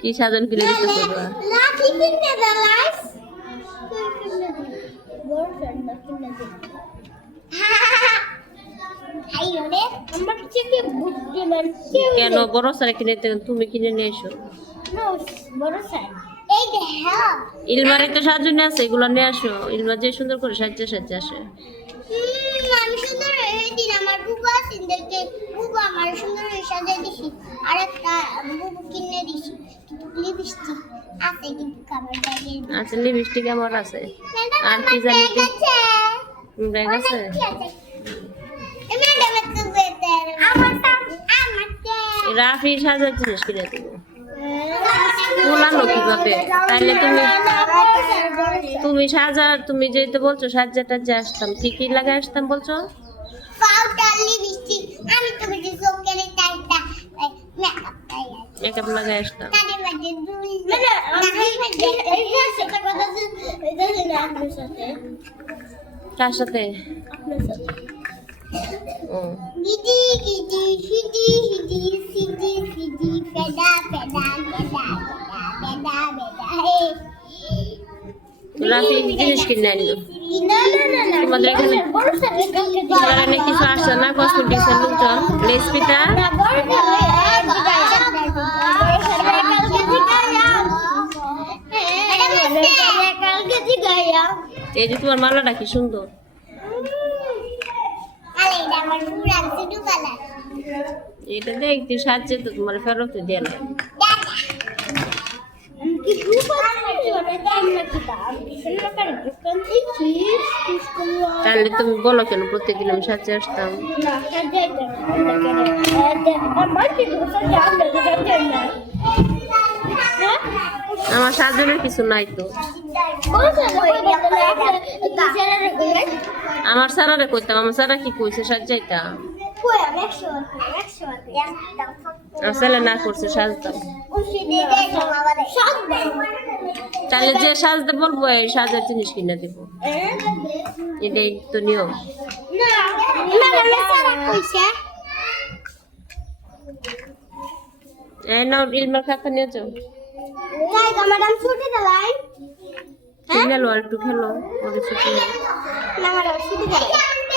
কি সাজান কিনে দিত করবা লাঠি কিনে দে লাইস বড় কিনে বড় স্যার কিনে তুমি কিনে নিয়ে এসো। হ্যাঁ। ইলমারি তো সাজানো আছে এগুলো নিয়ে আসো। ইলমা যে সুন্দর করে সাজ্জা সাজ্জা আসে। আমি সুন্দর আমার বুবু আসেন দেখে বুবু আমার সুন্দর হয়ে সাজাই দিছি আর একটা বুবু কিনে দিছি। কিন্তু লিপস্টিক আছে কিন্তু কাবার ব্যাগে আচ্ছা লিপস্টিক আমার আছে। আর কি জানি? ব্যাগ আছে। রাফি সাজার জিনিস কিনে দিব বলানো কীভাবে? তাহলে তুমি- তুমি সাজা তুমি যেহেতু বলছো সাজ্জা টাজ্জা আসতাম। কি কি লাগে আসতাম বলছো? আমি তুমি পেদা পেদা পেদা পেদা পেদা হে রাফি জিনিস কিনে আনলো না না না না তোমাদের এখানে- বড় সাথে কালকে তোমার এনে কিছু আসছে না কসমেটিক্স এর লোকজন লেস পিতা এই তোমার মালাটা কি সুন্দর। এটা দেখতে সাজছে তো তোমার ফেরত দিয়ে না। তাহলে তুমি বলো কেন, প্রত্যেকদিন আমি সাজে আসতাম না সাজাই দাও আমার কি দোকান দাম লাগে দাম না হ্যাঁ সাজানোর কিছু নাই তো। আমার সারারে কইতাম, আমার সারা কি কইছে সাজাইতাম কই আমি 100 100 একদম আমার ছেলে না করছে দে সব দেয় তাহলে যে সাজতে বলব, এই সাজের জিনিস কিনে দিব। এটাই তো নিয়ম। এই নাও, ইলমার খাতা নিয়ে যাও। তাই গো ম্যাডাম ছুটি দিলাই খেলে আর একটু খেলো ওরে ছুটি না ম্যাডাম ছুটি দিলাই